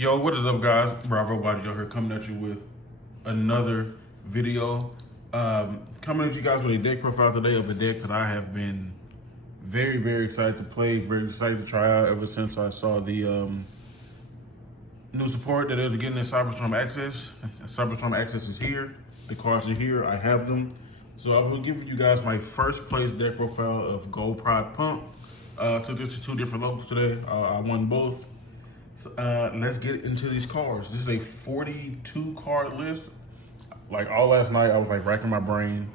Yo, what is up, guys? Bravo Body Joe here, coming at you with another video. Coming at you guys with a deck profile today of a deck that I have been very, very excited to play, very excited to try out ever since I saw the new support that they're getting in Cyberstorm Access. Cyberstorm Access is here. The cards are here. I have them. So I will give you guys my first place deck profile of Gold Pride Punk. Took this to two different locals today. I won both. So, let's get into these cards. This is a 42 card list. Like all last night, I was like racking my brain,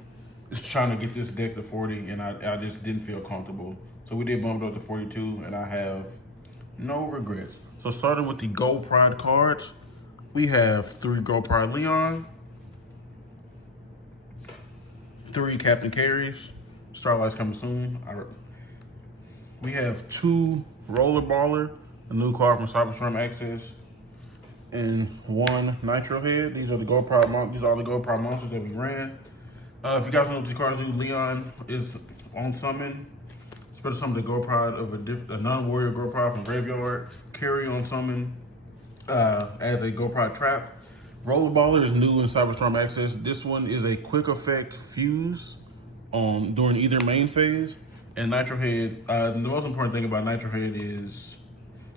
trying to get this deck to 40, and I just didn't feel comfortable. So we did bump it up to 42, and I have no regrets. So starting with the Gold Pride cards, we have 3 Gold Pride Leon, 3 Captain Carries, Starlight's coming soon. We have 2 Roller Baller, a new card from Cyberstorm Access, and 1 Nitro Head. These are the Gold Pride These are all the Gold Pride monsters that we ran. If you guys know what these cards do, Leon is on summon. Special summon the Gold Pride of a non-warrior Gold Pride from graveyard. Carry on summon as a Gold Pride trap. Roller Baller is new in Cyberstorm Access. This one is a quick effect fuse during either main phase. And Nitro Head, the most important thing about Nitro Head is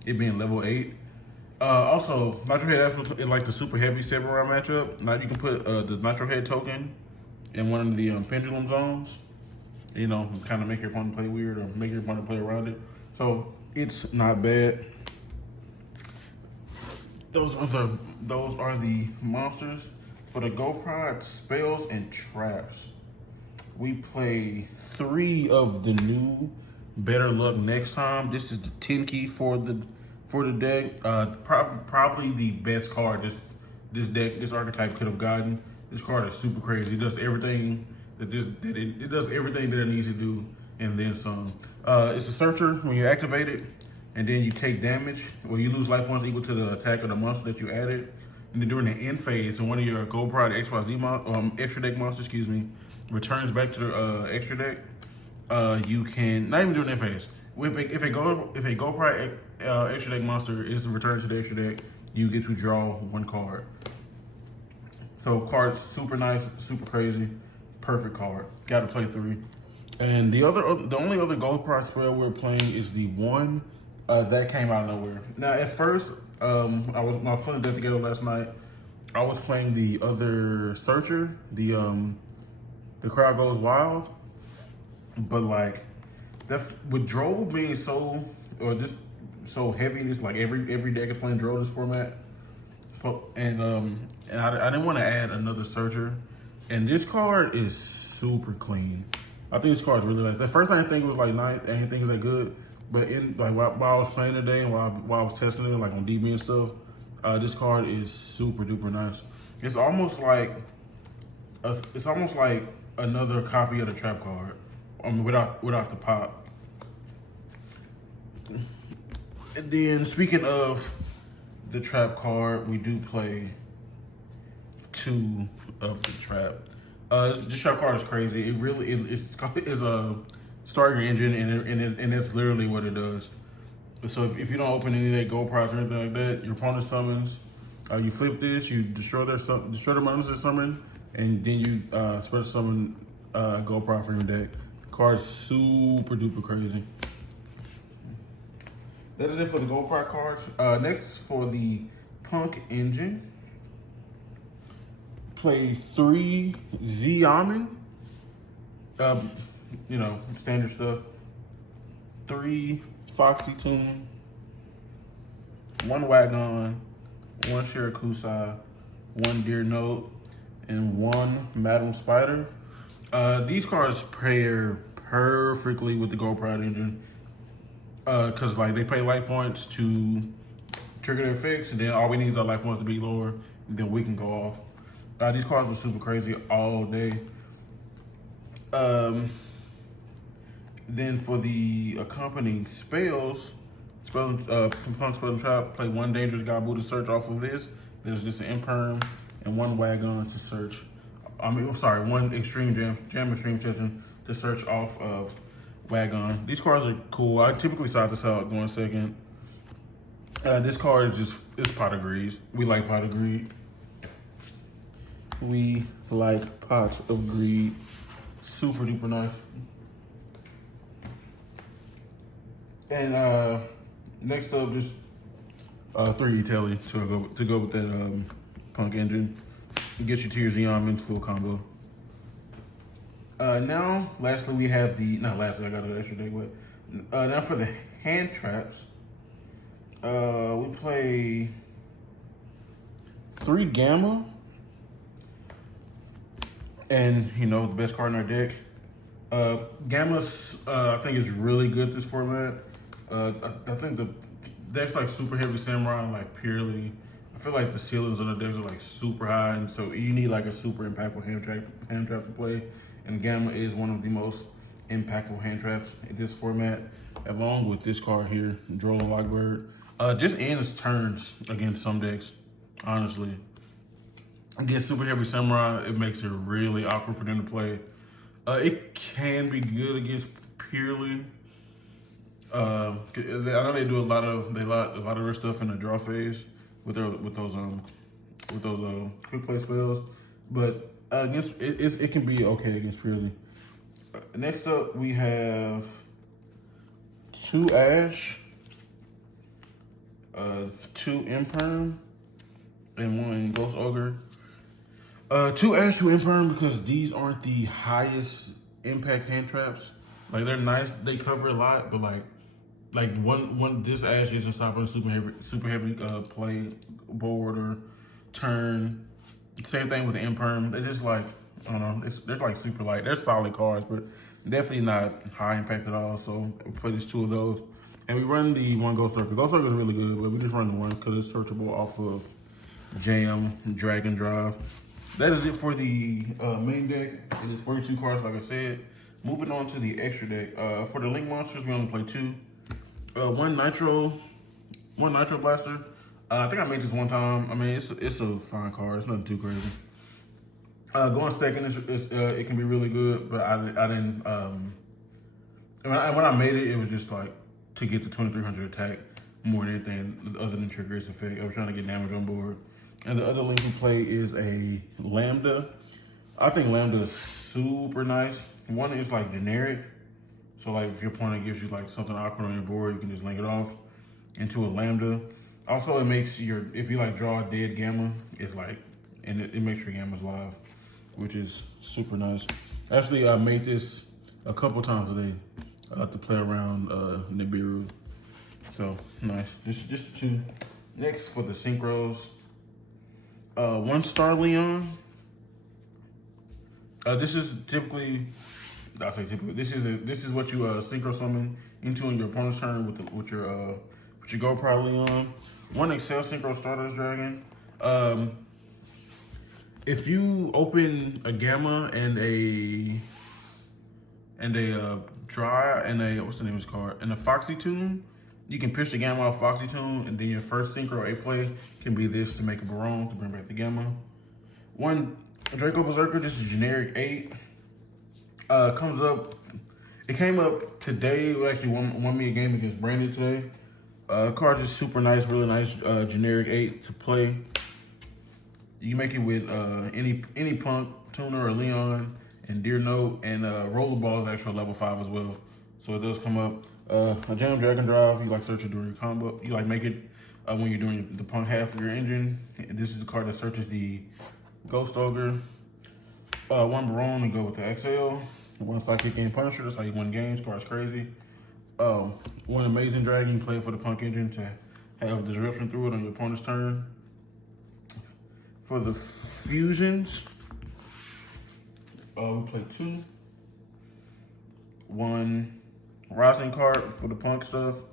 it being level 8. Also, Nitro Head actually in like the super heavy 7-round matchup. Now you can put the Nitro Head token in one of the pendulum zones. You know, kind of make your opponent play weird or make your opponent play around it. So it's not bad. Those are the monsters. For the Gold Pride spells and traps, we play 3 of the new Better Luck Next Time. This is the 10 key for the deck. Probably the best card this archetype could have gotten. This card is super crazy. It does everything it does everything that it needs to do and then some. It's a searcher when you activate it, and then you take damage, or you lose life points equal to the attack of the monster that you added. And then during the end phase, when one of your Gold Pride XYZ extra deck monsters, returns back to the extra deck, you can not even during that phase. If a Gold Pride extra deck monster is returned to the extra deck, you get to draw 1 card. So card's super nice, super crazy, perfect card. Got to play 3. And the only other Gold Pride spell we're playing is the one that came out of nowhere. Now at first, when I was putting that together last night, I was playing the other searcher, the Crowd Goes Wild, but like with Drove being so heavy, just like every deck is playing Drove this format, and I didn't want to add another searcher, and this card is super clean. I think this card is really nice. The first thing I think was like nice, I didn't think it was that good, but while I was playing today and while I was testing it like on DB and stuff, this card is super duper nice. It's almost like another copy of the trap card, without the pop. And then speaking of the trap card, we do play 2 of the trap. This trap card is crazy. It's a starting engine, and it's literally what it does. So if you don't open any of that Gold Prize or anything like that, your opponent summons. You flip this, you destroy their monsters summon, and then you special summon Gold Pride from your deck. The card's super duper crazy. That is it for the Gold Pride cards. Next, for the Punk engine, play 3 Z-Amin. Standard stuff. 3 Foxy Toon, 1 Wagon, 1 Shirakusai, 1 Deer Note, and 1 Madam Spider. These cards pair perfectly with the Gold Pride engine, because like they pay life points to trigger their effects, and then all we need is our life points to be lower, and then we can go off. These cards were super crazy all day. Then for the accompanying spells, Punk Spell and Trap, play 1 Dangerous Gabu to search off of this. There's just an Imperm and 1 Wagon to search. 1 Extreme Jam Extreme Session to search off of Wagon. These cards are cool. I typically side this out going second. This card is just, it's pot of greed. We like pot of greed. We like pots of greed. Super duper nice. And next up, just 3 Telly to go with that Punk engine. Get you to your Xeon Mint full combo. Now, lastly, we have the, not lastly, I got an extra deck, but now for the hand traps, we play 3 Gamma, and you know, the best card in our deck. Gamma's, I think is really good this format. I think the decks like Super Heavy Samurai and like Purely, I feel like the ceilings on the decks are like super high, and so you need like a super impactful hand trap to play. And Gamma is one of the most impactful hand traps in this format, along with this card here, Droll and Lockbird. Just ends turns against some decks, honestly. Against Super Heavy Samurai, it makes it really awkward for them to play. It can be good against Purely. I know they do a lot of their stuff in the draw phase with those quick play spells, but against it can be okay against Purely. Next up, we have 2 Ash, 2 Imperm, and 1 Ghost Ogre. 2 Ash, 2 Imperm, because these aren't the highest impact hand traps. Like, they're nice, they cover a lot, but like one this Ash isn't stopping a super heavy play board or turn. Same thing with the Imperm. They're just like, I don't know, they're like super light. They're solid cards, but definitely not high impact at all. So we play these 2 of those. And we run the 1 Ghost Circle. Ghost Circle is really good, but we just run the 1 because it's searchable off of Jam, Drag and Drive. That is it for the main deck. It is 42 cards, like I said. Moving on to the extra deck. For the Link monsters, we only play 2. One Nitro Blaster. I think I made this one time. I mean, it's a fine card. It's nothing too crazy. Going second it can be really good, but I didn't. When I made it, it was just like to get the 2300 attack more than anything other than trigger its effect. I was trying to get damage on board. And the other Link we play is a Lambda. I think Lambda is super nice. One is like generic. So like if your opponent gives you like something awkward on your board, you can just link it off into a Lambda. Also, it makes if you like draw a dead Gamma, it's like, and it makes your Gammas live, which is super nice. Actually, I made this a couple times today to play around Nibiru. So nice, just 2. Next for the Synchros. 1 Star Leon. This is typically, this is what you synchro summon into in your opponent's turn with your Go Pro Leon. 1 Excel Synchro Stardust Dragon. If you open a Gamma and a Dry and a, what's the name of this card, and a Foxy Tune, you can pitch the Gamma off Foxy Tune, and then your first Synchro A play can be this to make a Baron to bring back the Gamma. 1 Draco Berserker, just a generic 8. Comes up, it came up today. We actually won me a game against Brandon today. Card is super nice, really nice, generic 8 to play. You make it with any Punk, Tuner, or Leon, and Deer Note, and Rollerball is actual level 5 as well. So it does come up. A Jam, Dragon Drive, you like search it during your combo. You like make it when you're doing the Punk half of your engine. This is the card that searches the Ghost Ogre. 1 Baron and go with the XL. 1 Sidekick Game Punisher, that's how you win games. Card's crazy. 1 Amazing Dragon, you play it for the Punk engine to have disruption through it on your opponent's turn. For the fusions, we play 2. 1 Rising card for the Punk stuff,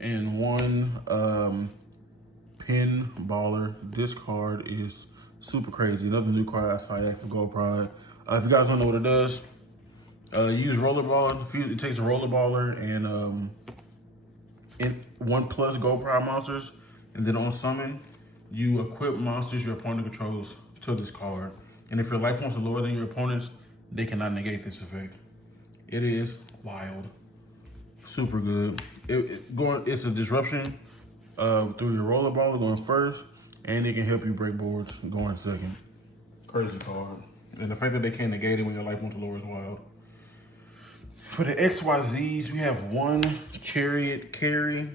and 1 Pin Baller. This card is super crazy. Another new card at CYAC for Gold Pride. If you guys don't know what it does, you use Rollerballer. It takes a Rollerballer and 1+ Gold Pride monsters, and then on summon, you equip monsters your opponent controls to this card. And if your life points are lower than your opponent's, they cannot negate this effect. It is wild. Super good. It's a disruption through your roller ball going first, and it can help you break boards going second. Crazy card. And the fact that they can't negate it when your life went to lower is wild. For the XYZs, we have one Chariot Carry,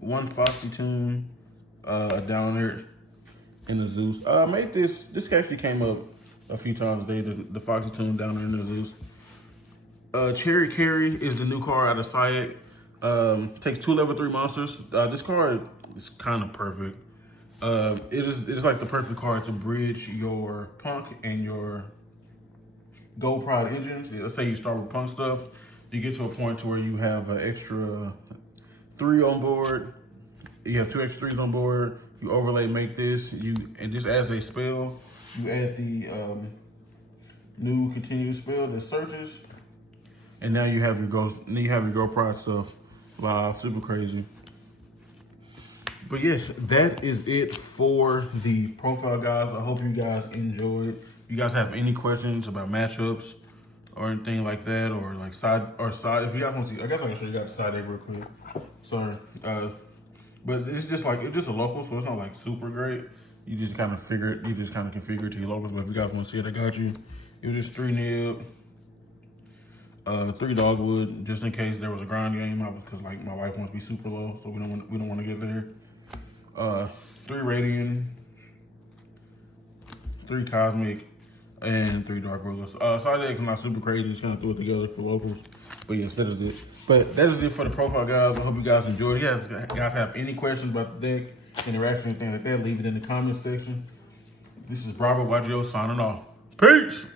one Foxy Tune, down there in the Zeus. I made this actually came up a few times today, the Foxy Tune down there in the Zeus. Cherry Carry is the new card out of CYAC. Takes 2 level 3 monsters. This card is kind of perfect. It's like the perfect card to bridge your Punk and your Gold Pride engines. Let's say you start with Punk stuff, you get to a point to where you have an extra 3 on board. You have 2 extra 3s on board. You overlay, make this. And just as a spell, you add the new continuous spell that searches, and now you have your Gold Pride stuff live. Super crazy. But yes, that is it for the profile, guys. I hope you guys enjoyed. If you guys have any questions about matchups or anything like that, or like side, if you guys want to see, I guess I can show you guys the side deck real quick. Sorry, but it's just a local, so it's not like super great. You just kind of configure it to your locals. But if you guys want to see it, I got you. It was just 3 nib, 3 dogwood, just in case there was a grind game. Because like my life wants to be super low, so we don't want to get there. 3 radiant, 3 cosmic, and 3 dark rulers. Side deck's not super crazy, just kind of threw it together for locals. But yes, that is it. But that is it for the profile, guys. I hope you guys enjoyed. If you guys have any questions about the deck, interaction, anything like that, leave it in the comment section. This is Bravo YGO signing off. Peace!